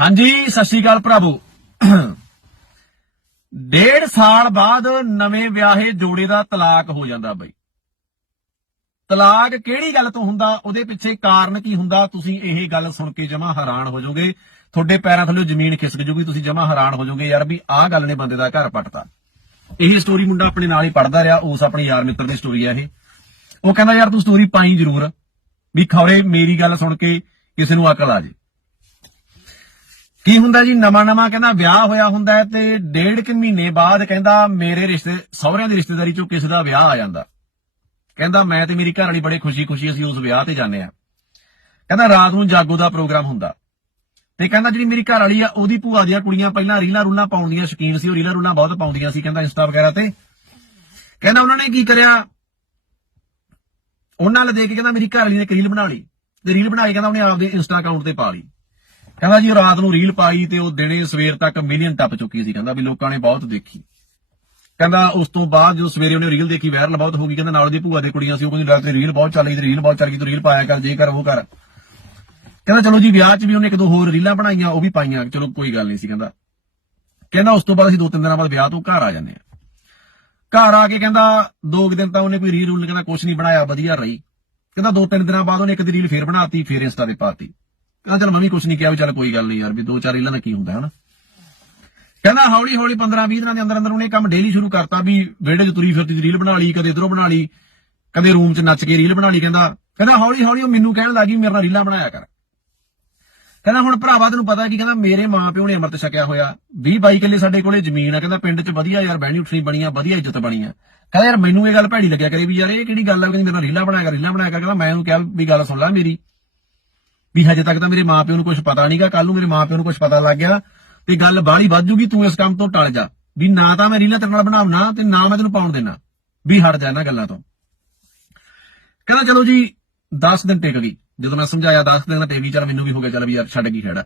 ਹਾਂਜੀ, ਸਤਿ ਸ਼੍ਰੀ ਅਕਾਲ ਭਰਾਵੋ ਡੇਢ ਸਾਲ ਬਾਅਦ ਨਵੇਂ ਵਿਆਹੇ ਜੋੜੇ ਦਾ ਤਲਾਕ ਹੋ ਜਾਂਦਾ ਬਈ। ਤਲਾਕ ਕਿਹੜੀ ਗੱਲ ਤੋਂ ਹੁੰਦਾ, ਉਹਦੇ ਪਿੱਛੇ ਕਾਰਨ ਕੀ ਹੁੰਦਾ, ਤੁਸੀਂ ਇਹ ਗੱਲ ਸੁਣ ਕੇ ਜਮਾ ਹੈਰਾਨ ਹੋ ਜਾਓਗੇ। ਤੁਹਾਡੇ ਪੈਰਾਂ ਥੱਲੇ ਜ਼ਮੀਨ ਖਿਸਕ ਜੂਗੀ, ਤੁਸੀਂ ਜਮਾ ਹੈਰਾਨ ਹੋ ਜਾਓਗੇ, ਯਾਰ ਵੀ ਆਹ ਗੱਲ ਨੇ ਬੰਦੇ ਦਾ ਘਰ ਪਟਤਾ। ਇਹ ਸਟੋਰੀ ਮੁੰਡਾ ਆਪਣੇ ਨਾਲ ਹੀ ਪੜਦਾ ਰਿਹਾ, ਉਸ ਆਪਣੇ ਯਾਰ ਮਿੱਤਰ ਦੀ ਸਟੋਰੀ ਆ ਇਹ। ਉਹ ਕਹਿੰਦਾ, ਯਾਰ ਤੂੰ ਸਟੋਰੀ ਪਾਈ ਜ਼ਰੂਰ, ਵੀ ਖੌਰੇ ਮੇਰੀ ਗੱਲ ਸੁਣ ਕੇ ਕਿਸੇ ਨੂੰ ਅਕਲ ਆ ਜੇ। ਕੀ ਹੁੰਦਾ ਜੀ? ਨਵਾਂ ਨਵਾਂ ਕਹਿੰਦਾ ਵਿਆਹ ਹੋਇਆ ਹੁੰਦਾ ਤੇ ਡੇਢ ਕੁ ਮਹੀਨੇ ਬਾਅਦ ਕਹਿੰਦਾ ਮੇਰੇ ਰਿਸ਼ਤੇ, ਸਹੁਰਿਆਂ ਦੀ ਰਿਸ਼ਤੇਦਾਰੀ ਚੋਂ ਕਿਸੇ ਦਾ ਵਿਆਹ ਆ ਜਾਂਦਾ। ਕਹਿੰਦਾ ਮੈਂ ਤੇ ਮੇਰੀ ਘਰ ਵਾਲੀ ਬੜੇ ਖੁਸ਼ੀ-ਖੁਸ਼ੀ ਅਸੀਂ ਉਸ ਵਿਆਹ ਤੇ ਜਾਂਦੇ ਆ ਕਹਿੰਦਾ ਰਾਤ ਨੂੰ ਜਾਗੋ ਦਾ ਪ੍ਰੋਗਰਾਮ ਹੁੰਦਾ। ਤੇ ਕਹਿੰਦਾ ਜਿਹੜੀ ਮੇਰੀ ਘਰ ਵਾਲੀ ਆ, ਉਹਦੀ ਭੂਆ ਦੀਆਂ ਕੁੜੀਆਂ ਪਹਿਲਾਂ ਰੀਲਾਂ ਰੂਲਾਂ ਪਾਉਣ ਦੀਆਂ ਸ਼ੌਕੀਨ ਸੀ, ਉਹ ਰੀਲਾਂ ਰੂਲਾਂ ਬਹੁਤ ਪਾਉਂਦੀਆਂ ਸੀ, ਕਹਿੰਦਾ ਇੰਸਟਾ ਵਗੈਰਾ ਤੇ। ਕਹਿੰਦਾ ਉਹਨਾਂ ਨੇ ਕੀ ਕਰਿਆ? ਉਹਨਾਂ ਨਾਲ ਦੇਖ ਕੇ ਕਹਿੰਦਾ ਮੇਰੀ ਘਰ ਵਾਲੀ ਨੇ ਇੱਕ ਰੀਲ ਬਣਾ ਲਈ। ਤੇ ਰੀਲ ਬਣਾ ਕੇ ਕਹਿੰਦਾ ਉਹਨੇ ਆਪਦੇ ਇੰਸਟਾ ਅਕਾਊਂਟ ਤੇ ਪਾ ਲਈ। ਕਹਿੰਦਾ ਜੀ, ਉਹ ਰਾਤ ਨੂੰ ਰੀਲ ਪਾਈ ਤੇ ਉਹ ਦਿਨੇ ਸਵੇਰ ਤੱਕ ਮਿਲੀਅਨ ਟੱਪ ਚੁੱਕੀ ਸੀ। ਕਹਿੰਦਾ ਵੀ ਲੋਕਾਂ ਨੇ ਬਹੁਤ ਦੇਖੀ। ਕਹਿੰਦਾ ਉਸ ਤੋਂ ਬਾਅਦ ਜਦੋਂ ਸਵੇਰੇ ਉਹਨੇ ਰੀਲ ਦੇਖੀ ਵਾਇਰਲ ਬਹੁਤ ਹੋ ਗਈ। ਕਹਿੰਦਾ ਨਾਲ ਦੀ ਭੂਆ ਦੇ ਕੁੜੀਆਂ ਸੀ, ਉਹ ਕਹਿੰਦੀ ਰਾਤ ਰੀਲ ਬਹੁਤ ਚੱਲ ਗਈ ਤੇ ਰੀਲ ਬਹੁਤ ਚੱਲ ਗਈ ਤੂੰ ਰੀਲ ਪਾਇਆ ਕਰ, ਜੇ ਕਰ, ਉਹ ਕਰ। ਕਹਿੰਦਾ, ਚਲੋ ਜੀ, ਵਿਆਹ 'ਚ ਵੀ ਉਹਨੇ ਇੱਕ ਦੋ ਹੋਰ ਰੀਲਾਂ ਬਣਾਈਆਂ, ਉਹ ਵੀ ਪਾਈਆਂ। ਚਲੋ, ਕੋਈ ਗੱਲ ਨਹੀਂ ਸੀ, ਕਹਿੰਦਾ। ਕਹਿੰਦਾ, ਉਸ ਤੋਂ ਬਾਅਦ ਅਸੀਂ ਦੋ ਤਿੰਨ ਦਿਨਾਂ ਬਾਅਦ ਵਿਆਹ ਤੋਂ ਘਰ ਆ ਜਾਂਦੇ ਆ ਘਰ ਆ ਕੇ ਕਹਿੰਦਾ, ਦੋ ਕੁ ਦਿਨ ਤਾਂ ਉਹਨੇ ਕੋਈ ਰੀਲ ਰੂਲ ਕਹਿੰਦਾ ਕੁਝ ਨਹੀਂ ਬਣਾਇਆ, ਵਧੀਆ ਰਹੀ। ਕਹਿੰਦਾ, ਦੋ ਤਿੰਨ ਦਿਨਾਂ ਬਾਅਦ ਉਹਨੇ ਇੱਕ ਦੀ ਰੀਲ ਫੇਰ ਬਣਾਤੀ, ਫੇਰ ਇੰਸਟਾ ਤੇ ਪਾਤੀ। ਕਹਿੰਦਾ ਚਲ ਮੈਂ ਵੀ ਕੁਝ ਨਹੀਂ ਕਿਹਾ ਵੀ ਚੱਲ ਕੋਈ ਗੱਲ ਨਹੀਂ ਯਾਰ ਵੀ ਦੋ ਚਾਰ ਰੀਲਾਂ ਨਾਲ ਕੀ ਹੁੰਦਾ, ਹਨਾ? ਕਹਿੰਦਾ ਹੌਲੀ ਹੌਲੀ 15 20 ਦਿਨਾਂ ਦੇ ਅੰਦਰ ਅੰਦਰ ਉਹਨੇ ਕੰਮ ਡੇਲੀ ਸ਼ੁਰੂ ਕਰਤਾ ਵੀ ਵਿਹੜੇ 'ਚ ਤੁਰੀ ਫਿਰਦੀ ਰੀਲ ਬਣਾ ਲਈ, ਕਦੇ ਇਧਰੋਂ ਬਣਾ ਲਈ, ਕਦੇ ਰੂਮ 'ਚ ਨੱਚ ਕੇ ਰੀਲ ਬਣਾ ਲਈ, ਕਹਿੰਦਾ ਕਹਿੰਦਾ ਹੌਲੀ ਹੌਲੀ ਉਹ ਮੈਨੂੰ ਕਹਿਣ ਲੱਗੀ ਮੇਰੇ ਨਾਲ ਰੀਲਾਂ ਬਣਾਇਆ ਕਰ। ਕਹਿੰਦਾ ਹੁਣ ਭਰਾਵਾ ਤੈਨੂੰ ਪਤਾ ਕੀ ਕਹਿੰਦਾ ਮੇਰੇ ਮਾਪਿਓ ਨੇ ਅੰਮ੍ਰਿਤ ਛਕਿਆ ਹੋਇਆ 20 22 ਕਿੱਲੇ ਸਾਡੇ ਕੋਲੇ ਜ਼ਮੀਨ ਆ, ਕਹਿੰਦਾ ਪਿੰਡ 'ਚ ਵਧੀਆ ਯਾਰ ਬਹਿਣੀ, ਉੱਠਣੀ ਬਣੀਆਂ, ਵਧੀਆ ਇੱਜ਼ਤ ਬਣੀ ਆ ਕਹਿੰਦਾ ਯਾਰ ਮੈਨੂੰ ਇਹ ਗੱਲ ਭੈੜੀ ਲੱਗਿਆ ਕਰੇ ਵੀ ਯਾਰ ਇਹ ਕਿਹੜੀ ਗੱਲ ਆ ਕਹਿੰਦੀ ਮੇਰੇ ਨਾਲ ਰੀਲਾਂ ਬਣਾਇਆ ਕਰ ਰੀਲਾਂ ਬਣਾਇਆ ਕਰ, ਕਹਿੰਦਾ ਮੈਂ ਉਹਨੂੰ ਕਿਹਾ ਵੀ ਗੱਲ ਸੁਣ ਲੈ ਮੇਰੀ। ਵੀ ਹਜੇ ਤੱਕ ਤਾਂ ਮੇਰੇ ਮਾਪਿਓ ਨੂੰ ਕੁਝ ਪਤਾ ਨਹੀਂਗਾ ਕੱਲ ਨੂੰ ਮੇਰੇ ਮਾਪਿਓ ਨੂੰ ਕੁਝ ਪਤਾ ਲੱਗ ਗਿਆ ਤੇ ਗੱਲ ਬਾਹਲੀ ਵੱਧ ਜੂਗੀ, ਤੂੰ ਇਸ ਕੰਮ ਤੋਂ ਟਲ ਜਾ। ਵੀ ਨਾ ਤਾਂ ਮੈਂ ਰੀਲਾਂ ਤੇਰੇ ਨਾਲ ਬਣਾਉਣਾ ਤੇ ਨਾ ਮੈਂ ਤੈਨੂੰ ਪਾਉਣ ਦੇਣਾ, ਵੀ ਹਟ ਜਾ ਇਹਨਾਂ ਗੱਲਾਂ ਤੋਂ। ਕਹਿੰਦਾ, ਚਲੋ ਜੀ 10 ਦਿਨ ਟਿਕ ਗਈ। ਜਦੋਂ ਮੈਂ ਸਮਝਾਇਆ 10 ਦਿਨ ਦਾ ਟੇਵੀ ਚੱਲ ਮੈਨੂੰ ਵੀ ਹੋ ਗਿਆ, ਚੱਲ ਵੀ ਯਾਰ ਛੱਡ ਗਈ ਖੇੜਾ।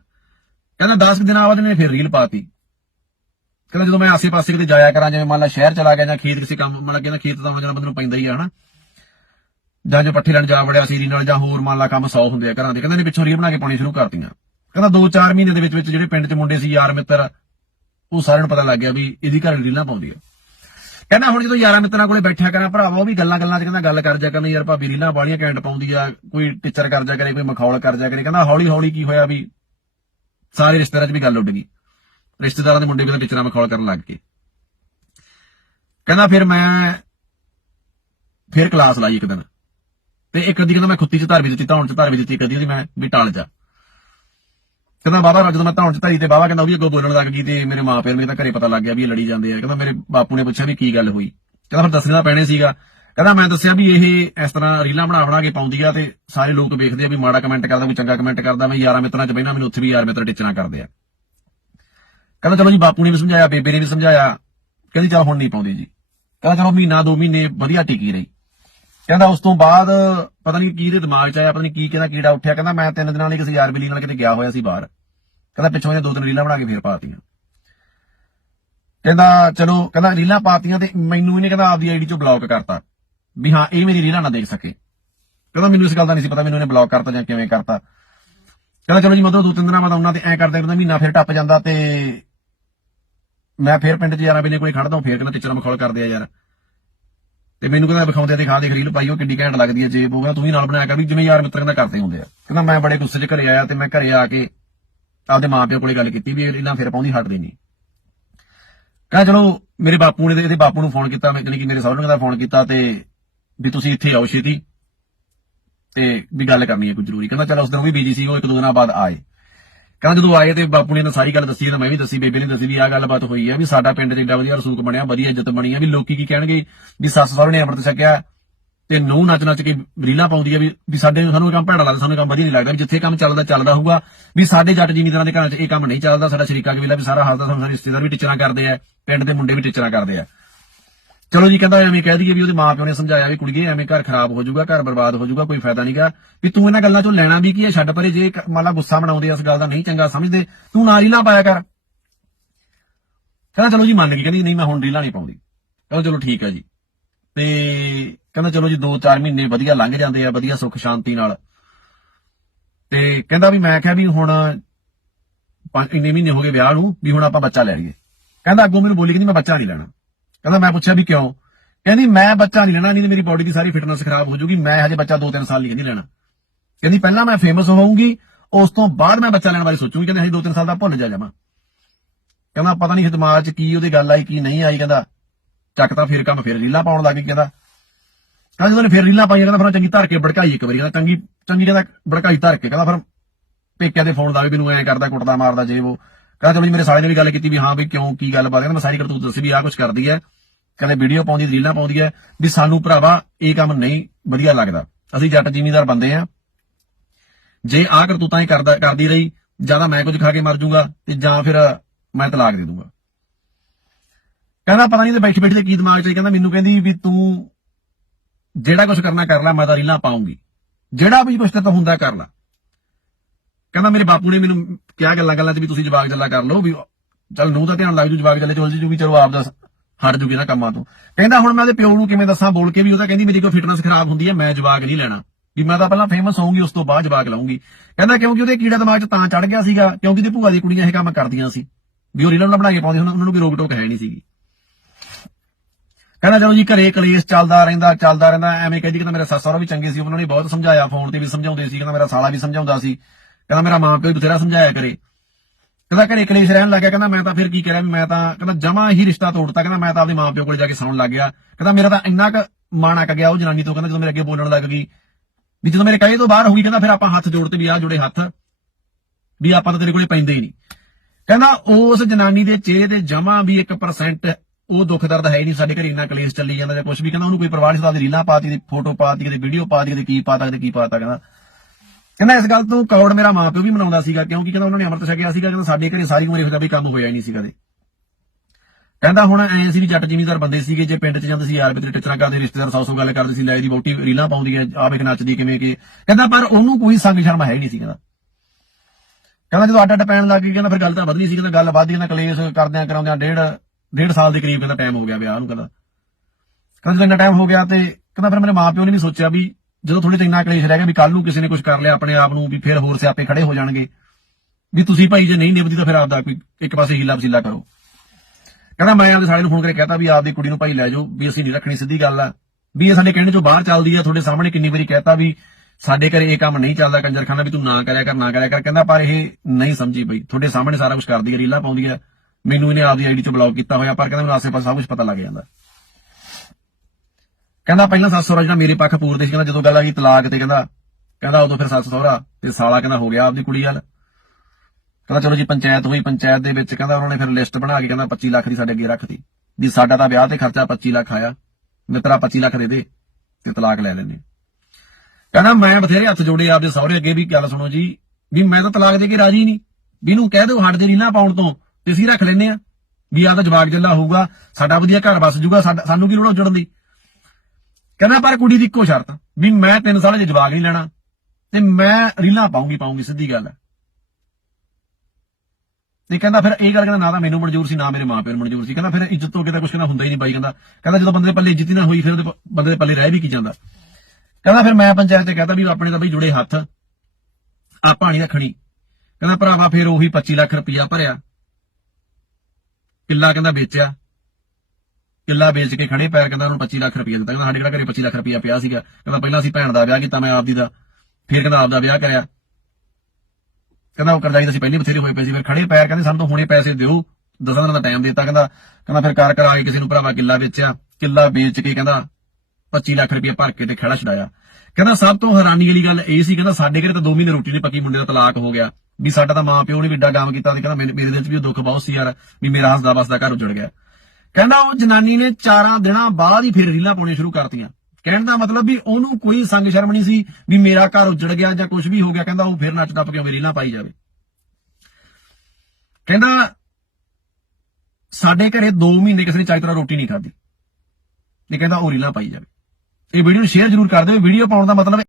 ਕਹਿੰਦਾ 10 ਦਿਨਾਂ ਬਾਅਦ ਨੇ ਫਿਰ ਰੀਲ ਪਾਤੀ ਕਹਿੰਦਾ, ਜਦੋਂ ਮੈਂ ਆਸੇ-ਪਾਸੇ ਕਿਤੇ ਜਾਇਆ ਕਰਾਂ, ਜਿਵੇਂ ਮੰਨ ਲਾ ਸ਼ਹਿਰ ਚਲਾ ਗਿਆ ਜਾਂ ਖੇਤ ਕਿਸੇ ਕੰਮ ਮੰਨ ਲਾ ਕਹਿੰਦਾ ਖੇਤ ਤਾਂ ਹੋ ਜਾਣਾ ਬੰਦੇ ਨੂੰ ਪੈਂਦਾ ਹੀ ਆ, ਹਨਾ। ਜਾਂ ਜੋ ਪੱਠੇ ਲੈਣ ਜਾ ਵੜਿਆ ਸੀਰੀ ਨਾਲ ਜਾਂ ਹੋਰ ਮੰਨ ਲਾ ਕੰਮ 100 ਹੁੰਦੇ ਆ ਘਰਾਂ ਦੇ, ਕਹਿੰਦਾ ਨੇ ਪਿੱਛੋਂ ਰੀਲ ਬਣਾ ਕੇ ਪਾਉਣੀ ਸ਼ੁਰੂ ਕਰਤੀਆਂ। ਕਹਿੰਦਾ 2-4 ਮਹੀਨੇ ਦੇ ਵਿੱਚ ਵਿੱਚ ਜਿਹੜੇ ਪਿੰਡ 'ਚ ਮੁੰਡੇ ਸੀ, ਯਾਰ ਮਿੱਤਰ, ਉਹ ਸਾਰਿਆਂ ਨੂੰ ਪਤਾ ਲੱਗ ਗਿਆ ਵੀ ਇਹਦੀ ਘਰ ਰੀਲਾਂ ਪਾਉਂਦੀ ਆ। ਕਹਿੰਦਾ ਹੁਣ ਜਦੋਂ ਯਾਰਾਂ ਮਿੱਤਰਾਂ ਕੋਲੇ ਬੈਠਿਆ ਕਰਾਂ, ਭਰਾਵਾ, ਉਹ ਵੀ ਗੱਲਾਂ ਗੱਲਾਂ 'ਚ ਕਹਿੰਦਾ ਗੱਲ ਕਰ ਜਾ ਕਹਿੰਦਾ ਯਾਰ ਭਾਬੀ ਰੀਲਾਂ ਵਾਲੀਆਂ ਕੈਂਟ ਪਾਉਂਦੀ ਆ, ਕੋਈ ਟੀਚਰ ਕਰ ਜਾ ਕਰੇ, ਕੋਈ ਮਖੌਲ ਕਰ ਜਾ ਕਰੇ। ਕਹਿੰਦਾ ਹੌਲੀ ਹੌਲੀ ਕੀ ਹੋਇਆ ਵੀ ਸਾਰੇ ਰਿਸ਼ਤੇਦਾਰਾਂ 'ਚ ਵੀ ਗੱਲ ਉੱਡ ਗਈ। ਰਿਸ਼ਤੇਦਾਰਾਂ ਦੇ ਮੁੰਡੇ ਵੀ ਤਾਂ ਟੀਚਰਾਂ ਮਖੌਲ ਕਰਨ ਲੱਗ ਗਏ। ਕਹਿੰਦਾ ਫਿਰ ਮੈਂ ਫਿਰ ਕਲਾਸ ਲਾਈ ਇੱਕ ਦਿਨ। ਤੇ ਇੱਕ ਅੱਧੀ ਕਹਿੰਦਾ ਮੈਂ ਖੁੱਤੀ 'ਚ ਧਾਰ ਵੀ ਦਿੱਤੀ, ਧੌਣ 'ਚ ਧਾਰ ਵੀ ਦਿੱਤੀ ਕਦੀ ਉਹਦੀ ਮੈਂ ਵੀ ਟਾਲ ਜਾ। ਕਹਿੰਦਾ ਬਾਬਾ ਜਦੋਂ ਮੈਂ ਧੌਣ 'ਚ ਧਾਰੀ ਤੇ ਬਾਬਾ ਕਹਿੰਦਾ ਉਹ ਵੀ ਅੱਗੋਂ ਬੋਲਣ ਲੱਗ ਗਈ ਤੇ ਮੇਰੇ ਮਾਪਿਆਂ ਨੂੰ ਤਾਂ ਘਰੇ ਪਤਾ ਲੱਗ ਗਿਆ ਵੀ ਇਹ ਲੜੀ ਜਾਂਦੇ ਆ। ਕਹਿੰਦਾ ਮੇਰੇ ਬਾਪੂ ਨੇ ਪੁੱਛਿਆ ਵੀ ਕੀ ਗੱਲ ਹੋਈ। ਕਹਿੰਦਾ ਫਿਰ ਦੱਸਣਾ ਪੈਣੇ ਸੀਗਾ। ਕਹਿੰਦਾ ਮੈਂ ਦੱਸਿਆ ਵੀ ਇਹ ਇਸ ਤਰ੍ਹਾਂ ਰੀਲਾਂ ਬਣਾ ਬਣਾ ਕੇ ਪਾਉਂਦੀ ਆ ਤੇ ਸਾਰੇ ਲੋਕ ਵੇਖਦੇ ਆ ਵੀ ਮਾੜਾ ਕਮੈਂਟ ਕਰਦਾ ਵੀ ਚੰਗਾ ਕਮੈਂਟ ਕਰਦਾ ਮੈਂ ਯਾਰਾਂ ਮਿੱਤਰਾਂ 'ਚ ਬਹਿਣਾ, ਮੈਨੂੰ ਉੱਥੇ ਵੀ ਯਾਰ ਮਿੱਤਰ ਟਿਚਣਾ ਕਰਦੇ ਆ। ਕਹਿੰਦਾ ਚਲੋ ਜੀ, ਬਾਪੂ ਨੇ ਵੀ ਸਮਝਾਇਆ, ਬੇਬੇ ਨੇ ਵੀ ਸਮਝਾਇਆ। ਕਹਿੰਦੀ ਚਲ ਹੁਣ ਨਹੀਂ ਪਾਉਂਦੀ ਜੀ। ਕਹਿੰਦਾ ਚਲੋ ਮਹੀਨਾ, ਦੋ ਮਹੀਨੇ ਵਧੀਆ ਟਿਕੀ ਰਹੀ। ਕਹਿੰਦਾ ਉਸ ਤੋਂ ਬਾਅਦ ਪਤਾ ਨਹੀਂ ਕੀ ਦੇ ਦਿਮਾਗ 'ਚ ਆਇਆ, ਪਤਾ ਨਹੀਂ ਕੀ ਕਹਿੰਦਾ ਕੀੜਾ ਉੱਠਿਆ। ਕਹਿੰਦਾ ਮੈਂ ਤਿੰਨ ਦਿਨਾਂ ਲਈ ਕਿਸੇ ਯਾਰ ਬਿਲੀ ਨਾਲ ਕਿਤੇ ਗਿਆ ਹੋਇਆ ਸੀ ਬਾਹਰ। ਕਹਿੰਦਾ ਪਿੱਛੋਂ ਇਹਨੇ ਦੋ ਤਿੰਨ ਰੀਲਾਂ ਬਣਾ ਕੇ ਫੇਰ ਪਾਤੀਆਂ। ਕਹਿੰਦਾ ਚਲੋ, ਕਹਿੰਦਾ ਰੀਲਾਂ ਪਾਤੀਆਂ ਤੇ ਮੈਨੂੰ ਇਹਨੇ ਕਹਿੰਦਾ ਆਪਦੀ ਆਈਡੀ 'ਚੋਂ ਬਲੌਕ ਕਰਤਾ। ਵੀ ਹਾਂ, ਇਹ ਮੇਰੀ ਰੀਲਾਂ ਨਾ ਦੇਖ ਸਕੇ। ਕਹਿੰਦਾ ਮੈਨੂੰ ਇਸ ਗੱਲ ਦਾ ਨਹੀਂ ਸੀ ਪਤਾ ਮੈਨੂੰ ਇਹਨੇ ਬਲੌਕ ਕਰਤਾ ਜਾਂ ਕਿਵੇਂ ਕਰਤਾ। ਕਹਿੰਦਾ ਚਲੋ ਜੀ, ਮਤਲਬ ਦੋ ਤਿੰਨ ਦਿਨਾਂ ਬਾਅਦ ਉਹਨਾਂ ਤੇ ਐ ਕਰਦੇ ਕਹਿੰਦਾ ਮਹੀਨਾ ਫਿਰ ਟੱਪ ਜਾਂਦਾ ਤੇ ਮੈਂ ਫਿਰ ਪਿੰਡ 'ਚ ਯਾਰਾਂ ਬੇਲੇ ਕੋਈ ਖੜਦਾ, ਫੇਰ ਕਹਿੰਦਾ ਟੀਚਰ ਮਖੌਲ ਕਰਦੇ ਆ ਯਾਰ। ਤੇ ਮੈਨੂੰ ਕਹਿੰਦਾ ਵਿਖਾਉਂਦੇ ਆ, ਦਿਖਾ ਦੇਖ ਰੀਲ ਪਾਈ ਉਹ ਕਿੱਡੀ ਘੈਂਟ ਲੱਗਦੀ ਹੈ ਜੇ ਉਹ ਕਹਿੰਦਾ ਤੂੰ ਵੀ ਨਾਲ ਬਣਾਇਆ ਕਰ ਵੀ ਜਿਵੇਂ ਯਾਰ ਮਿੱਤਰ ਦਾ ਕਰਦੇ ਹੁੰਦੇ ਆ। ਕਹਿੰਦਾ ਮੈਂ ਬੜੇ ਗੁੱਸੇ 'ਚ ਘਰੇ ਆਇਆ ਤੇ ਮੈਂ ਘਰੇ ਆ ਕੇ ਆਪਦੇ ਮਾਪਿਆਂ ਕੋਲੇ ਗੱਲ ਕੀਤੀ ਵੀ ਇਹਨਾਂ ਫਿਰ ਪਾਉਂਦੀ ਹਟਦੇ ਨਹੀਂ ਕਹਿੰਦਾ ਚਲੋ ਮੇਰੇ ਬਾਪੂ ਨੇ ਇਹਦੇ ਬਾਪੂ ਨੂੰ ਫੋਨ ਕੀਤਾ, ਮੈਂ ਕਿ ਮੇਰੇ ਸਹੁਰੇ ਨੂੰ ਦਾ ਫੋਨ ਕੀਤਾ ਤੇ ਵੀ ਤੁਸੀਂ ਇੱਥੇ ਆਓ ਛੇਤੀ ਤੇ ਵੀ ਗੱਲ ਕਰਨੀ ਹੈ ਕੋਈ ਜ਼ਰੂਰੀ। ਕਹਿੰਦਾ ਚਲ ਉਸ ਦਿਨ ਉਹ ਵੀ ਬੀਜੀ ਸੀ, ਉਹ ਇੱਕ ਦੋ ਦਿਨਾਂ ਬਾਅਦ ਆਏ। ਕਹਿੰਦਾ ਜਦੋਂ ਆਏ ਤੇ ਬਾਪੂ ਨੇ ਤਾਂ ਸਾਰੀ ਗੱਲ ਦੱਸੀ ਤਾਂ ਮੈਂ ਵੀ ਦੱਸੀ, ਬੇਬੇ ਨੇ ਦੱਸੀ ਵੀ ਆਹ ਗੱਲਬਾਤ ਹੋਈ ਹੈ ਵੀ ਸਾਡਾ ਪਿੰਡ 'ਚ ਏਡਾ ਵਧੀਆ ਰਸੂਕ ਬਣਿਆ, ਵਧੀਆ ਇੱਜ਼ਤ ਬਣੀ ਆ ਵੀ ਲੋਕੀ ਕੀ ਕਹਿਣਗੇ, ਵੀ ਸੱਸ ਸਹੁਰੇ ਨੇ ਅੰਮ੍ਰਿਤ ਛਕਿਆ ਤੇ ਨੂੰ ਨੱਚ ਨੱਚ ਕੇ ਰੀਲਾਂ ਪਾਉਂਦੀ ਆ ਵੀ ਵੀ ਸਾਡੇ ਸਾਨੂੰ ਕੰਮ ਭੈੜਾ ਲੱਗਦਾ, ਸਾਨੂੰ ਕੰਮ ਵਧੀਆ ਨਹੀਂ ਲੱਗਦਾ, ਵੀ ਜਿੱਥੇ ਕੰਮ ਚੱਲਦਾ ਚੱਲਦਾ ਹੋਊਗਾ, ਵੀ ਸਾਡੇ ਜੱਟ ਜ਼ਿਮੀਂਦਾਰਾਂ ਦੇ ਘਰਾਂ 'ਚ ਇਹ ਕੰਮ ਨਹੀਂ ਚੱਲਦਾ, ਸਾਡਾ ਸ਼ਰੀਕਾ ਕਬੀਲਾ ਵੀ ਸਾਰਾ ਹੱਸਦਾ ਸਾਨੂੰ ਸਾਰੇ ਰਿਸ਼ਤੇਦਾਰ ਵੀ ਟੀਚਰਾਂ ਕਰਦੇ ਆ, ਪਿੰਡ ਦੇ ਮੁੰਡੇ ਵੀ ਟੀਚਰਾਂ ਕਰਦੇ ਆ। ਚਲੋ ਜੀ, ਕਹਿੰਦਾ ਐਵੇਂ ਕਹਿ ਦਈਏ ਵੀ ਉਹਦੇ ਮਾਪਿਓ ਨੇ ਸਮਝਾਇਆ ਵੀ ਕੁੜੀਏ, ਐਵੇਂ ਘਰ ਖਰਾਬ ਹੋ ਜਾਊਗਾ, ਘਰ ਬਰਬਾਦ ਹੋ ਜਾਊਗਾ, ਕੋਈ ਫਾਇਦਾ ਨਹੀਂਗਾ। ਵੀ ਤੂੰ ਇਹਨਾਂ ਗੱਲਾਂ ਚੋਂ ਲੈਣਾ ਵੀ ਕੀ ਹੈ? ਛੱਡ ਪਰੇ ਜੇ ਇੱਕ ਗੁੱਸਾ ਬਣਾਉਂਦੇ ਇਸ ਗੱਲ ਦਾ ਨਹੀਂ ਚੰਗਾ ਸਮਝਦੇ, ਤੂੰ ਨਾ ਰੀਲਾਂ ਪਾਇਆ ਕਰ। ਕਹਿੰਦਾ ਚਲੋ ਜੀ, ਮੰਨ ਗਈ, ਕਹਿੰਦੀ ਨਹੀਂ, ਮੈਂ ਹੁਣ ਰੀਲਾਂ ਨਹੀਂ ਪਾਉਂਦੀ। ਕਹਿੰਦਾ ਚਲੋ ਠੀਕ ਹੈ ਜੀ। ਤੇ ਕਹਿੰਦਾ ਚਲੋ ਜੀ 2-4 ਮਹੀਨੇ ਵਧੀਆ ਲੰਘ ਜਾਂਦੇ ਆ, ਵਧੀਆ ਸੁੱਖ ਸ਼ਾਂਤੀ ਨਾਲ। ਤੇ ਕਹਿੰਦਾ ਵੀ ਮੈਂ ਕਿਹਾ ਵੀ ਹੁਣ ਪੰਜ, ਇੰਨੇ ਮਹੀਨੇ ਹੋ ਗਏ ਵਿਆਹ ਨੂੰ, ਵੀ ਹੁਣ ਆਪਾਂ ਬੱਚਾ ਲੈ ਲਈਏ। ਕਹਿੰਦਾ ਅੱਗੋਂ ਮੈਨੂੰ ਬੋਲੀ, ਕਹਿੰਦੀ ਮੈਂ ਬੱਚਾ ਨਹੀਂ ਲੈਣਾ। ਕਹਿੰਦਾ, ਮੈਂ ਪੁੱਛਿਆ ਵੀ ਕਿਉਂ? ਕਹਿੰਦੀ, ਮੈਂ ਬੱਚਾ ਨਹੀਂ ਲੈਣਾ, ਨਹੀਂ ਤੇ ਮੇਰੀ ਬਾਡੀ ਦੀ ਸਾਰੀ ਫਿਟਨੈਸ ਖਰਾਬ ਹੋ ਜਾਊਗੀ। ਮੈਂ ਹਜੇ ਬੱਚਾ 2-3 ਸਾਲ ਨਹੀਂ ਕਹਿੰਦੀ ਲੈਣਾ। ਕਹਿੰਦੀ, ਪਹਿਲਾਂ ਮੈਂ ਫੇਮਸ ਹੋਵਾਂਗੀ ਉਸ ਤੋਂ ਬਾਅਦ ਮੈਂ ਬੱਚਾ ਲੈਣ ਬਾਰੇ ਸੋਚੂਗੀ। ਕਹਿੰਦੇ, ਹਜੇ 2-3 ਸਾਲ ਦਾ ਭੁੱਲ ਜਾ ਜਾਵਾਂ। ਕਹਿੰਦਾ, ਪਤਾ ਨਹੀਂ ਦਿਮਾਗ 'ਚ ਕੀ ਉਹਦੀ ਗੱਲ ਆਈ, ਕੀ ਨਹੀਂ ਆਈ? ਕਹਿੰਦਾ, ਚੱਕ ਤਾਂ ਫਿਰ ਕੰਮ ਫਿਰ ਰੀਲਾਂ ਪਾਉਣ ਲੱਗ ਗਈ। ਕਹਿੰਦਾ ਕਹਿੰਦਾ, ਜਦੋਂ ਨੇ ਫਿਰ ਰੀਲਾਂ ਪਾਈਆਂ, ਕਹਿੰਦਾ, ਫਿਰ ਚੰਗੀ ਧਰ ਕੇ ਭੜਕਾਈ ਇੱਕ ਵਾਰੀ। ਕਹਿੰਦਾ, ਚੰਗੀ ਚੰਗੀ ਕਹਿੰਦਾ ਭੜਕਾਈ ਧਰ ਕੇ। ਕਹਿੰਦਾ, ਫਿਰ ਪੇਕਿਆਂ ਦੇ ਫੋਨ ਦਾ ਵੀ ਮੈਨੂੰ ਐਂ ਕਰਦਾ, ਕੁੱਟਦਾ, ਮਾਰਦਾ ਜੇ ਉਹ। ਕਹਿੰਦਾ ਚਲੋ ਜੀ ਮੇਰੇ ਸਾਲੇ ਨੇ ਵੀ ਗੱਲ ਕੀਤੀ ਵੀ ਹਾਂ ਵੀ ਕਿਉਂ, ਕੀ ਗੱਲ ਬਾਤ ਕਹਿੰਦਾ ਮੈਂ ਸਾਰੀ ਕਰਤੂਤ ਦੱਸੀ ਵੀ ਆਹ ਕੁਝ ਕਰਦੀ ਹੈ। ਕਹਿੰਦੇ ਵੀਡੀਓ ਪਾਉਂਦੀ ਰੀਲਾਂ ਪਾਉਂਦੀ ਹੈ ਵੀ ਸਾਨੂੰ ਭਰਾਵਾ ਇਹ ਕੰਮ ਨਹੀਂ ਵਧੀਆ ਲੱਗਦਾ। ਅਸੀਂ ਜੱਟ ਜ਼ਿਮੀਂਦਾਰ ਬੰਦੇ ਆ ਜੇ ਆਹ ਕਰਤੂਤਾਂ ਹੀ ਕਰਦਾ, ਕਰਦੀ ਰਹੀ, ਜਾਂ ਤਾਂ ਮੈਂ ਕੁਝ ਖਾ ਕੇ ਮਰ ਜਾਊਂਗਾ ਤੇ ਜਾਂ ਫਿਰ ਮੈਂ ਤਲਾਕ ਦੇ ਦੂੰਗਾ। ਕਹਿੰਦਾ ਪਤਾ ਨਹੀਂ ਤੇ ਬੈਠੇ ਬੈਠੇ ਕੀ ਦਿਮਾਗ 'ਚ ਕਹਿੰਦਾ ਮੈਨੂੰ ਕਹਿੰਦੀ ਵੀ ਤੂੰ ਜਿਹੜਾ ਕੁਝ ਕਰਨਾ ਕਰ ਲੈ, ਮੈਂ ਤਾਂ ਰੀਲਾਂ ਪਾਉਂਗੀ। ਜਿਹੜਾ ਵੀ ਕੁਝ ਤੇ ਤਾਂ ਹੁੰਦਾ ਕਰ ਲੈ। ਕਹਿੰਦਾ ਮੇਰੇ ਬਾਪੂ ਨੇ ਮੈਨੂੰ ਕਿਹਾ ਗੱਲਾਂ ਗੱਲਾਂ ਤੇ ਵੀ ਤੁਸੀਂ ਜਵਾਗ ਜੱਲਾ ਕਰ ਲਓ ਵੀ ਚੱਲ ਨੂੰ ਤਾਂ ਧਿਆਨ ਲੱਗ ਜੂ ਜਵਾਗ ਜੱਲੇ ਚੋਲ ਜੂ ਵੀ ਚਲੋ ਆਪ ਦਾ ਹਟ ਜੂਗੀ ਨਾ ਕੰਮਾਂ ਤੋਂ। ਕਹਿੰਦਾ ਹੁਣ ਮੈਂ ਉਹਦੇ ਪਿਓ ਨੂੰ ਕਿਵੇਂ ਦੱਸਾਂ, ਬੋਲ ਕੇ ਵੀ ਉਹ ਤਾਂ ਕਹਿੰਦੀ ਮੇਰੀ ਕੋਈ ਫਿਟਨੈਸ ਖਰਾਬ ਹੁੰਦੀ ਹੈ, ਮੈਂ ਜਵਾਗ ਨਹੀਂ ਲੈਣਾ। ਵੀ ਮੈਂ ਤਾਂ ਪਹਿਲਾਂ ਫੇਮਸ ਹੋਊਂਗੀ, ਉਸ ਤੋਂ ਬਾਅਦ ਜਵਾਕ ਲਾਉਂਗੀ ਕਹਿੰਦਾ ਕਿਉਂਕਿ ਉਹਦੇ ਕੀੜਾ ਦਿਮਾਗ 'ਚ ਤਾਂ ਚੜ ਗਿਆ ਸੀਗਾ, ਕਿਉਂਕਿ ਤੇ ਭੂਆ ਦੀ ਕੁੜੀਆਂ ਇਹ ਕੰਮ ਕਰਦੀਆਂ ਸੀ। ਵੀ ਉਹ ਰੀਲਾਂ ਨਾ ਬਣਾ ਕੇ ਪਾਉਂਦੀ ਉਹਨਾਂ ਨੂੰ ਕੋਈ ਰੋਕ ਟੋਕ ਹੈ ਨਹੀਂ ਸੀਗੀ। ਕਹਿੰਦਾ ਚਲੋ ਜੀ, ਘਰੇ ਕਲੇਸ਼ ਚੱਲਦਾ ਰਹਿੰਦਾ ਚੱਲਦਾ ਰਹਿੰਦਾ, ਐਵੇਂ ਕਹਿੰਦੀ ਕਹਿੰਦਾ ਮੇਰਾ ਸੱਸ ਸਹੁਰਾ ਵੀ ਚੰਗੇ ਸੀ, ਉਹਨਾਂ ਨੇ ਬਹੁਤ ਸਮਝਾਇਆ, ਫੋਨ ਤੇ ਵੀ ਸਮਝਾਉਂਦੇ ਸੀ, ਕਹਿੰਦਾ ਮੇਰਾ ਸਾਲਾ ਵੀ ਸਮਝਾਉਂਦਾ ਸੀ। ਕਹਿੰਦਾ ਮੇਰਾ ਮਾਂ ਪਿਓ ਵੀ ਬਥੇਰਾ ਸਮਝਾਇਆ ਕਰੇ। ਕਹਿੰਦਾ ਘਰੇ ਕਲੇਸ਼ ਰਹਿਣ ਲੱਗਿਆ ਕਹਿੰਦਾ ਮੈਂ ਤਾਂ ਫਿਰ ਕੀ ਕਰਾਂ ਵੀ ਮੈਂ ਤਾਂ ਕਹਿੰਦਾ ਜਮਾ ਹੀ ਰਿਸ਼ਤਾ ਤੋੜਤਾ। ਕਹਿੰਦਾ ਮੈਂ ਤਾਂ ਆਪਦੇ ਮਾਂ ਪਿਓ ਕੋਲੇ ਜਾ ਕੇ ਸੌਣ ਲੱਗ ਗਿਆ। ਕਹਿੰਦਾ ਮੇਰਾ ਤਾਂ ਇੰਨਾ ਕੁ ਮਾਣ ਅੱਕ ਗਿਆ ਉਹ ਜਨਾਨੀ ਤੋਂ। ਕਹਿੰਦਾ ਜਦੋਂ ਮੇਰੇ ਅੱਗੇ ਬੋਲਣ ਲੱਗ ਗਈ, ਵੀ ਜਦੋਂ ਮੇਰੇ ਕਹੇ ਤੋਂ ਬਾਹਰ ਹੋ ਗਈ, ਕਹਿੰਦਾ ਫਿਰ ਆਪਾਂ ਹੱਥ ਜੋੜ ਤੇ ਵੀ ਆ ਜੁੜੇ ਹੱਥ, ਵੀ ਆਪਾਂ ਤਾਂ ਤੇਰੇ ਕੋਲੇ ਪੈਂਦੇ ਹੀ ਨਹੀਂ। ਕਹਿੰਦਾ ਉਸ ਜਨਾਨੀ ਦੇ ਚਿਹਰੇ ਤੇ ਜਮਾ ਵੀ 1% ਉਹ ਦੁੱਖ ਦਰਦ ਹੈ ਨਹੀਂ। ਸਾਡੇ ਘਰੇ ਇੰਨਾ ਕਲੇਸ਼ ਚੱਲੀ ਜਾਂਦਾ ਜਾਂ ਕੁਝ ਵੀ। ਕਹਿੰਦਾ ਉਹਨੂੰ ਕੋਈ ਪਰਵਾਹ ਨਹੀਂ ਦੀ ਰੀਲਾਂ ਪਾਤੀ ਦੀ ਫੋਟੋ ਪਾਤੀ ਕਿਤੇ ਵੀਡੀਓ ਪਾਤੀ ਕਿਤੇ ਕੀ ਪਾਤਾ ਕਿਤੇ ਕੀ ਪਾਤਾ ਕਹਿੰਦਾ। ਕਹਿੰਦਾ ਇਸ ਗੱਲ ਤੋਂ ਕੌੜ ਮੇਰਾ ਮਾਪਿਓ ਵੀ ਮਨਾਉਂਦਾ ਸੀਗਾ, ਕਿਉਂਕਿ ਕਹਿੰਦਾ ਉਹਨਾਂ ਨੇ ਅੰਮ੍ਰਿਤ ਛਕਿਆ ਸੀਗਾ, ਕਹਿੰਦਾ ਸਾਡੇ ਘਰੇ ਸਾਰੀ ਉਮਰ ਇਹੋ ਜਿਹਾ ਵੀ ਕੰਮ ਹੋਇਆ ਹੀ ਨਹੀਂ ਸੀ ਕਦੇ। ਕਹਿੰਦਾ ਹੁਣ ਐ ਸੀ ਵੀ ਜੱਟ ਜ਼ਿਮੀਂਦਾਰ ਬੰਦੇ ਸੀਗੇ, ਜੇ ਪਿੰਡ 'ਚ ਜਾਂਦੇ ਸੀ ਯਾਰ ਬਿੱਤੇ ਟਿਚਰਾਂ ਕਰਦੇ, ਰਿਸ਼ਤੇਦਾਰ ਸੌ ਸੌ ਗੱਲ ਕਰਦੇ ਸੀ, ਲੈ ਦੀ ਵੋਟੀ ਰੀਲਾਂ ਪਾਉਂਦੀ ਐ ਆਪ ਇੱਕ ਨੱਚਦੀ ਕਿਵੇਂ ਕਿ। ਕਹਿੰਦਾ ਪਰ ਉਹਨੂੰ ਕੋਈ ਸੰਗ ਸ਼ਰਮ ਹੈ ਹੀ ਨਹੀਂ ਸੀ ਕਹਿੰਦਾ। ਕਹਿੰਦਾ ਜਦੋਂ ਅੱਡ ਅੱਡ ਪੈਣ ਲੱਗ ਗਈ, ਕਹਿੰਦਾ ਫਿਰ ਗੱਲ ਤਾਂ ਵਧਣੀ ਸੀ, ਕਹਿੰਦਾ ਗੱਲ ਵੱਧਦੀ ਕਹਿੰਦਾ ਕਲੇਸ਼ ਕਰਦਿਆਂ ਕਰਾਉਂਦਿਆਂ ਡੇਢ ਡੇਢ ਸਾਲ ਦੇ ਕਰੀਬ ਕਹਿੰਦਾ ਟਾਈਮ ਹੋ ਗਿਆ ਵਿਆਹ ਨੂੰ ਕਹਿੰਦਾ। ਕਹਿੰਦਾ ਜਦੋਂ ਇੰਨਾ ਟਾਈਮ ਹੋ ਗਿਆ ਤੇ, ਕਹਿੰਦਾ ਫਿਰ ਮੇਰੇ ਮਾਪਿਓ ਨੇ ਵੀ ਸੋਚਿਆ ਵੀ ਜਦੋਂ ਥੋੜੇ ਤੇ ਇੰਨਾ ਕਲੇਸ਼ ਰਹਿ ਗਿਆ ਵੀ ਕੱਲ ਨੂੰ ਕਿਸੇ ਨੇ ਕੁਝ ਕਰ ਲਿਆ, ਆਪਣੇ ਆਪ ਨੂੰ ਵੀ ਫਿਰ ਹੋਰ ਸਿਆਪੇ ਖੜੇ ਹੋ ਜਾਣਗੇ। ਵੀ ਤੁਸੀਂ ਭਾਈ ਜੇ ਨਹੀਂ ਨਿਭਦੀ ਤਾਂ ਫਿਰ ਆਪਦਾ ਕੋਈ ਇੱਕ ਪਾਸੇ ਹੀਲਾ ਵਸੀਲਾ ਕਰੋ। ਕਹਿੰਦਾ ਮੈਂ ਆਪਦੇ ਸਾਲੇ ਨੂੰ ਫੋਨ ਕਰਕੇ ਕਹਤਾ ਵੀ ਆਪਦੀ ਕੁੜੀ ਨੂੰ ਭਾਈ ਲੈ ਜਾਓ, ਵੀ ਅਸੀਂ ਨਹੀਂ ਰੱਖਣੀ, ਸਿੱਧੀ ਗੱਲ ਆ। ਵੀ ਇਹ ਸਾਡੇ ਕਹਿਣੇ ਚੋਂ ਬਾਹਰ ਚੱਲਦੀ ਆ, ਤੁਹਾਡੇ ਸਾਹਮਣੇ ਕਿੰਨੀ ਵਾਰੀ ਕਹਿਤਾ ਵੀ ਸਾਡੇ ਘਰੇ ਇਹ ਕੰਮ ਨਹੀਂ ਚੱਲਦਾ, ਕੰਜਰਖਾਨਾ ਵੀ ਤੂੰ ਨਾ ਕਰਿਆ ਕਰ, ਨਾ ਕਰਿਆ ਕਰ। ਕਹਿੰਦਾ ਪਰ ਇਹ ਨਹੀਂ ਸਮਝੀ ਬਈ ਤੁਹਾਡੇ ਸਾਹਮਣੇ ਸਾਰਾ ਕੁਝ ਕਰਦੀ ਹੈ ਰੀਲਾਂ ਪਾਉਂਦੀ ਹੈ ਮੈਨੂੰ ਇਹਨੇ ਆਪਦੀ ਆਈਡੀ ਚੋਂ ਬਲੌਕ ਕੀਤਾ ਹੋਇਆ, ਪਰ ਕਹਿੰਦਾ ਮੈਨੂੰ ਆਸੇ-ਪਾਸੇ ਸਭ ਕੁਝ ਪਤਾ ਲੱਗ ਜਾਂਦਾ। ਕਹਿੰਦਾ ਪਹਿਲਾਂ ਸੱਸ ਸਹੁਰਾ ਜਿਹੜਾ ਮੇਰੇ ਪੱਖ ਪੂਰਦੇ ਸੀ, ਕਹਿੰਦਾ ਜਦੋਂ ਗੱਲ ਆ ਗਈ ਤਲਾਕ ਤੇ ਕਹਿੰਦਾ ਕਹਿੰਦਾ ਉਦੋਂ ਫਿਰ ਸੱਸ ਸਹੁਰਾ ਤੇ ਸਾਲਾ ਕਹਿੰਦਾ ਹੋ ਗਿਆ ਆਪਦੀ ਕੁੜੀ ਵੱਲ। ਕਹਿੰਦਾ ਚਲੋ ਜੀ ਪੰਚਾਇਤ ਹੋਈ, ਪੰਚਾਇਤ ਦੇ ਵਿੱਚ ਕਹਿੰਦਾ ਉਹਨਾਂ ਨੇ ਫਿਰ ਲਿਸਟ ਬਣਾ ਕੇ ਕਹਿੰਦਾ 25 ਲੱਖ ਦੀ ਸਾਡੇ ਅੱਗੇ ਰੱਖਤੀ। ਵੀ ਸਾਡਾ ਤਾਂ ਵਿਆਹ ਤੇ ਖਰਚਾ 25 ਲੱਖ ਆਇਆ, ਮਿੱਤਰਾ 25 ਲੱਖ ਦੇ ਦੇ ਤੇ ਤਲਾਕ ਲੈ ਲੈਣੇ ਕਹਿੰਦਾ ਮੈਂ ਬਥੇਰੇ ਹੱਥ ਜੋੜੇ ਆਪਦੇ ਸਹੁਰੇ ਅੱਗੇ ਵੀ ਗੱਲ ਸੁਣੋ ਜੀ, ਵੀ ਮੈਂ ਤਾਂ ਤਲਾਕ ਦੇ ਕੇ ਰਾਜੀ ਨਹੀਂ। ਵੀ ਇਹਨੂੰ ਕਹਿ ਦਿਓ ਹਟ ਦੇ ਰੀਲਾਂ ਪਾਉਣ ਤੋਂ ਤੇ ਅਸੀਂ ਰੱਖ ਲੈਨੇ ਆ ਵੀ ਆਦਾ ਜਵਾਕ ਜੱਲਾ ਹੋਊਗਾ, ਸਾਡਾ ਵਧੀਆ ਘਰ ਬਸ ਜੂਗਾ, ਸਾਡਾ- ਸਾਨੂੰ ਕੀ ਲੋੜ ਆ ਉੱਜੜਨ ਦੀ? ਕਹਿੰਦਾ, ਪਰ ਕੁੜੀ ਦੀ ਇੱਕੋ ਸ਼ਰਤ ਵੀ ਮੈਂ 3 ਸਾਲ ਜੇ ਜਵਾਕ ਨਹੀਂ ਲੈਣਾ ਤੇ ਮੈਂ ਰੀਲਾਂ ਪਾਉਂਗੀ ਪਾਉਂਗੀ, ਸਿੱਧੀ ਗੱਲ ਹੈ ਤੇ ਕਹਿੰਦਾ, ਫਿਰ ਇਹ ਗੱਲ ਕਹਿੰਦਾ, ਨਾ ਤਾਂ ਮੈਨੂੰ ਮਨਜ਼ੂਰ ਸੀ, ਨਾ ਮੇਰੇ ਮਾਪਿਆਂ ਨੂੰ ਮਨਜ਼ੂਰ ਸੀ। ਕਹਿੰਦਾ, ਫਿਰ ਇੱਜ਼ਤ ਤੋਂ ਕਿਤੇ ਕੁਝ ਕਹਿੰਦਾ ਹੁੰਦਾ ਹੀ ਨਹੀਂ ਬਾਈ, ਕਹਿੰਦਾ। ਕਹਿੰਦਾ, ਜਦੋਂ ਬੰਦੇ ਦੇ ਪੱਲੇ ਇੱਜ਼ਤ ਹੀ ਨਾ ਹੋਈ, ਫਿਰ ਉਹਦੇ ਬੰਦੇ ਦੇ ਪੱਲੇ ਰਹਿ ਵੀ ਕੀ ਜਾਂਦਾ। ਕਹਿੰਦਾ, ਫਿਰ ਮੈਂ ਪੰਚਾਇਤ ਤੇ ਕਹਤਾ ਵੀ ਆਪਣੇ ਤਾਂ ਬਈ ਜੁੜੇ ਹੱਥ ਆਪਾਂ ਨਹੀਂ ਰੱਖਣੀ। ਕਹਿੰਦਾ, ਭਰਾਵਾ, ਫਿਰ ਉਹੀ 25 ਲੱਖ ਰੁਪਇਆ ਭਰਿਆ। ਕਿੱਲਾ ਕਹਿੰਦਾ ਵੇਚਿਆ। ਕਿੱਲਾ ਵੇਚ ਕੇ ਖੜੇ ਪੈਰ ਕਹਿੰਦਾ ਉਹਨੂੰ 25 ਲੱਖ ਰੁਪਇਆ ਦਿੱਤਾ। ਕਹਿੰਦਾ ਸਾਡੇ ਕਿਹੜਾ ਘਰੇ 25 ਲੱਖ ਰੁਪਇਆ ਪਿਆ ਸੀਗਾ? ਕਹਿੰਦਾ ਪਹਿਲਾਂ ਅਸੀਂ ਭੈਣ ਦਾ ਵਿਆਹ ਕੀਤਾ, ਮੈਂ ਆਪਦੀ ਦਾ। ਫਿਰ ਕਹਿੰਦਾ ਆਪਦਾ ਵਿਆਹ ਕਰਿਆ ਕਹਿੰਦਾ ਉਹ ਕਰਜ਼ਾਈ ਤਾਂ ਅਸੀਂ ਪਹਿਲੇ ਬਥੇਰੇ ਹੋਏ ਪਏ ਸੀ, ਫਿਰ ਖੜੇ ਪੈਰ ਕਹਿੰਦੇ ਸਾਨੂੰ ਤਾਂ ਹੁਣੇ ਪੈਸੇ ਦਿਓ, ਦਸਾਂ ਦਿਨਾਂ ਦਾ ਟਾਈਮ ਦਿੱਤਾ। ਕਹਿੰਦਾ ਕਹਿੰਦਾ ਫਿਰ ਕਰ ਕਰਾ ਕੇ ਕਿਸੇ ਨੂੰ ਭਰਾਵਾ ਕਿੱਲਾ ਵੇਚਿਆ, ਕਿੱਲਾ ਵੇਚ ਕੇ ਕਹਿੰਦਾ 25 ਲੱਖ ਰੁਪਏ ਭਰ ਕੇ ਤੇ ਖੜਾ ਛਡਾਇਆ। ਕਹਿੰਦਾ ਸਭ ਤੋਂ ਹੈਰਾਨੀ ਵਾਲੀ ਗੱਲ ਇਹ ਸੀ, ਕਹਿੰਦਾ ਸਾਡੇ ਘਰੇ ਤਾਂ 2 ਮਹੀਨੇ ਰੋਟੀ ਨਹੀਂ ਪੱਕੀ, ਮੁੰਡੇ ਦਾ ਤਲਾਕ ਹੋ ਗਿਆ। ਵੀ ਸਾਡਾ ਤਾਂ ਮਾਂ ਪਿਓ ਨੇ ਵੀ ਏਡਾ ਕੰਮ ਕੀਤਾ ਤੇ ਕਹਿੰਦਾ ਮੇਰੇ ਮੇਰੇ ਦਿਲ 'ਚ ਵੀ ਉਹ ਦੁੱਖ ਬਹੁਤ ਸੀ ਯਾਰ, ਵੀ ਮੇਰਾ ਹੱਸਦਾ ਵਸਦਾ ਘਰ ਉਜੜ ਗਿਆ। ਕਹਿੰਦਾ ਉਹ ਜਨਾਨੀ ਨੇ ਚਾਰਾਂ ਦਿਨਾਂ ਬਾਅਦ ਹੀ ਫਿਰ ਰੀਲਾਂ ਪਾਉਣੀਆਂ ਸ਼ੁਰੂ ਕਰਤੀਆਂ। ਕਹਿਣ ਦਾ ਮਤਲਬ ਵੀ ਉਹਨੂੰ ਕੋਈ ਸੰਗ ਸ਼ਰਮ ਨਹੀਂ ਸੀ ਵੀ ਮੇਰਾ ਘਰ ਉੱਜੜ ਗਿਆ ਜਾਂ ਕੁਝ ਵੀ ਹੋ ਗਿਆ, ਕਹਿੰਦਾ ਉਹ ਫਿਰ ਨੱਚ ਟੱਪ ਕੇ ਰੀਲਾਂ ਪਾਈ ਜਾਵੇ। ਕਹਿੰਦਾ ਸਾਡੇ ਘਰੇ 2 ਮਹੀਨੇ ਕਿਸੇ ਨੇ ਚਾਹ ਤਰ੍ਹਾਂ ਰੋਟੀ ਨਹੀਂ ਖਾਧੀ। ਇਹ ਕਹਿੰਦਾ ਉਹ ਰੀਲਾਂ ਪਾਈ ਜਾਵੇ। ਇਹ ਵੀਡੀਓ ਨੂੰ ਸ਼ੇਅਰ ਜ਼ਰੂਰ ਕਰ ਦਿਓ। ਵੀਡੀਓ ਪਾਉਣ ਦਾ ਮਤਲਬ